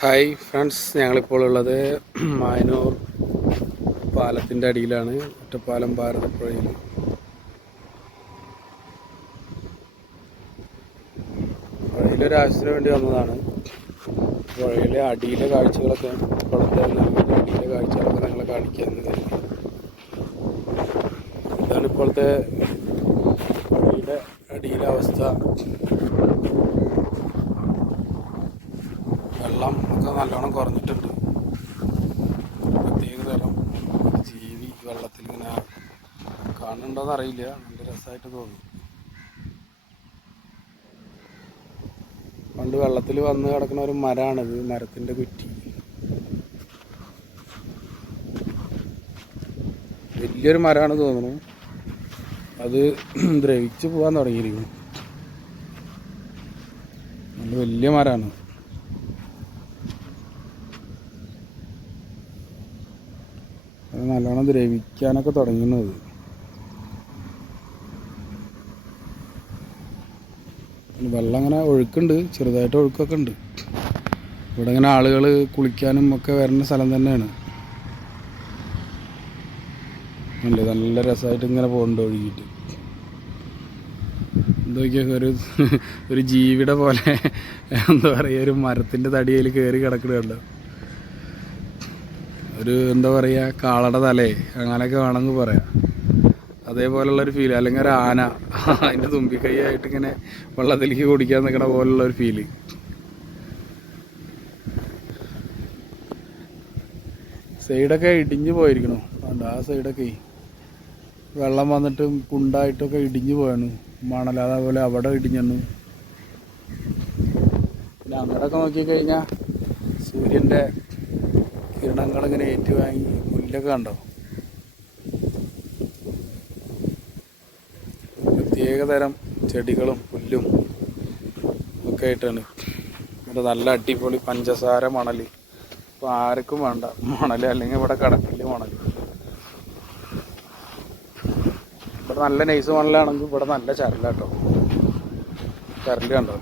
Hi friends ഞങ്ങളിപ്പോൾ ഉള്ളത് മായനൂർ പാലത്തിന്റെ അടിയിലാണ് ഒറ്റപ്പാലം ഭാരതപ്പുഴയിൽ. പുഴയിലൊരു ആവശ്യത്തിന് വേണ്ടി വന്നതാണ്. പുഴയിലെ അടിയിലെ കാഴ്ചകളൊക്കെ കുളത്തെ നദിയുടെ അടിയിലെ കാഴ്ചകളൊക്കെ ഞങ്ങളെ കാണിക്കുന്നത്. ഇതാണ് ഇപ്പോഴത്തെ പുഴയുടെ അടിയിലെ അവസ്ഥ വെള്ളം ഒക്കെ നല്ലോണം കുറഞ്ഞിട്ടുണ്ട്. പ്രത്യേക തരം ജീവി വെള്ളത്തിൽ ഇങ്ങനെ കാണുന്നുണ്ടോന്ന് അറിയില്ല. നല്ല രസമായിട്ട് തോന്നി. പണ്ട് വെള്ളത്തിൽ വന്ന് കിടക്കുന്ന ഒരു മരമാണിത് മരത്തിന്റെ കുറ്റി. വലിയൊരു മരമാണ് തോന്നുന്നു. അത് ദ്രവിച്ച് പോകാൻ തുടങ്ങിയിരിക്കുന്നു. നല്ല വലിയ മരമാണ് നല്ലോണം ദ്രവിക്കാനൊക്കെ തുടങ്ങുന്നത്. വെള്ളം അങ്ങനെ ഒഴുക്കുണ്ട് ചെറുതായിട്ട് ഒഴുക്കൊക്കെ ഉണ്ട്. ഇവിടെ ഇങ്ങനെ ആളുകൾ കുളിക്കാനും ഒക്കെ വരുന്ന സ്ഥലം തന്നെയാണ്. നല്ല നല്ല രസമായിട്ട് ഇങ്ങനെ പോകുന്നുണ്ട് ഒഴുകിയിട്ട്. എന്തൊക്കെയാ ഒരു ഒരു ജീവിയുടെ പോലെ എന്താ പറയുക ഒരു മരത്തിന്റെ തടിയിൽ കയറി കിടക്കുന്നുണ്ടോ ഒരു എന്താ പറയുക കാളയുടെ തലേ അങ്ങനെയൊക്കെ വേണമെങ്കിൽ പറയാം. അതേപോലുള്ളൊരു ഫീൽ അല്ലെങ്കിൽ ഒരു ആന അതിന്റെ തുമ്പിക്കൈയായിട്ട് ഇങ്ങനെ വെള്ളത്തിലേക്ക് കുടിക്കാൻ നിൽക്കണ പോലുള്ള ഒരു ഫീൽ സൈഡൊക്കെ ഇടിഞ്ഞു പോയിരിക്കണു അതുകൊണ്ട് ആ സൈഡൊക്കെ. വെള്ളം വന്നിട്ട് കുണ്ടായിട്ടൊക്കെ ഇടിഞ്ഞു പോയാണ് മണൽ അതേപോലെ അവിടെ ഇടിഞ്ഞു പിന്നെ അങ്ങോട്ടൊക്കെ നോക്കിക്കഴിഞ്ഞാൽ സൂര്യന്റെ കിരണങ്ങൾ ഇങ്ങനെ ഏറ്റുവാങ്ങി പുല്ലൊക്കെ കണ്ടോ? പ്രത്യേക തരം ചെടികളും പുല്ലും ഒക്കെ ആയിട്ടാണ് ഇവിടെ നല്ല അടിപൊളി പഞ്ചസാര മണൽ ഇപ്പോൾ ആർക്കും വേണ്ട. മണൽ അല്ലെങ്കിൽ ഇവിടെ കടക്കില്ല മണൽ ഇവിടെ നല്ല നൈസ് മണലാണെങ്കിൽ ഇവിടെ നല്ല ചരലാട്ടോ. ചരൽ കണ്ടോ?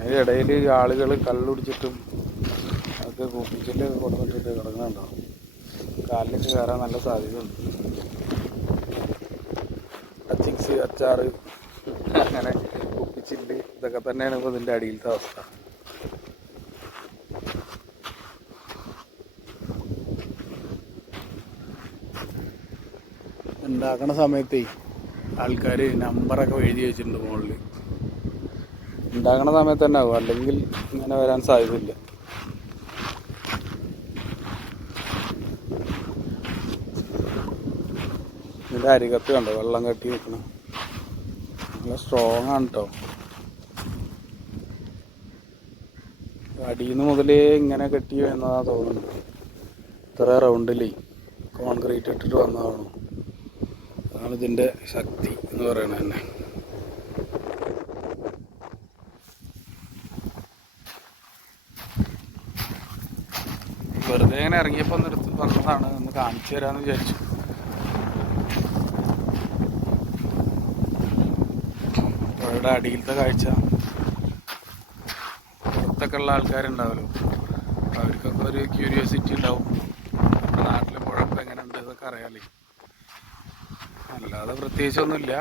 അതിന്റെ ഇടയിൽ ആളുകൾ കള്ളുടിച്ചിട്ടും അതൊക്കെ കൂപ്പിച്ചിൽ കൊടുത്തിട്ട് കിടക്കുന്നുണ്ടാവും കാലിലേക്ക് കയറാൻ നല്ല സാധ്യതയുണ്ട്. ചിക്സ് അച്ചാറ് അങ്ങനെ കുപ്പിച്ചിൽ ഇതൊക്കെ തന്നെയാണ് ഇപ്പോൾ ഇതിന്റെ അടിയിലത്തെ അവസ്ഥ. ഉണ്ടാക്കണ സമയത്തേ ആൾക്കാർ നമ്പറൊക്കെ എഴുതി വെച്ചിട്ടുണ്ട് മുകളിൽ ഉണ്ടാക്കണ സമയത്ത് തന്നെ ആവും. അല്ലെങ്കിൽ ഇങ്ങനെ വരാൻ സാധ്യതയില്ല. ഇതിന്റെ അരികത്ത് കണ്ടോ? വെള്ളം കെട്ടി നിൽക്കണം നല്ല സ്ട്രോങ് ആണ് കേട്ടോ അടിയിൽ നിന്ന് മുതലേ ഇങ്ങനെ കെട്ടി എന്നതാ തോന്നുന്നുണ്ട് ഇത്ര റൗണ്ടിൽ കോൺക്രീറ്റ് ഇട്ടിട്ട് വന്നതാണോ? അതാണ് ഇതിന്റെ ശക്തി എന്ന് പറയണത് തന്നെ. വെറുതെ ഇങ്ങനെ ഇറങ്ങിയപ്പോൾ നിർത്തി വന്നതാണ്. ഒന്ന് കാണിച്ചു തരാമെന്ന് വിചാരിച്ചു. പുഴയുടെ അടിയിലത്തെ കാഴ്ച. പുറത്തൊക്കെ ഉള്ള ആൾക്കാരുണ്ടാവല്ലോ അവർക്കൊക്കെ ഒരു ക്യൂരിയോസിറ്റി ഉണ്ടാവും. നമ്മുടെ നാട്ടിലെ പുഴ ഇപ്പം എങ്ങനെ ഉണ്ട് എന്നൊക്കെ അറിയാലേ. അല്ലാതെ പ്രത്യേകിച്ചൊന്നുമില്ല.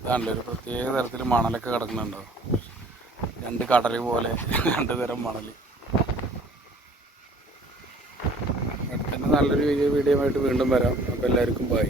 ഇതാണല്ലോ ഒരു പ്രത്യേക തരത്തിൽ മണലൊക്കെ കിടക്കുന്നുണ്ടോ? രണ്ട് കടൽ പോലെ രണ്ട് തരം മണൽ നല്ലൊരു വീഡിയോ വീഡിയോ ആയിട്ട് വീണ്ടും വരാം. അപ്പോൾ എല്ലാവർക്കും ബൈ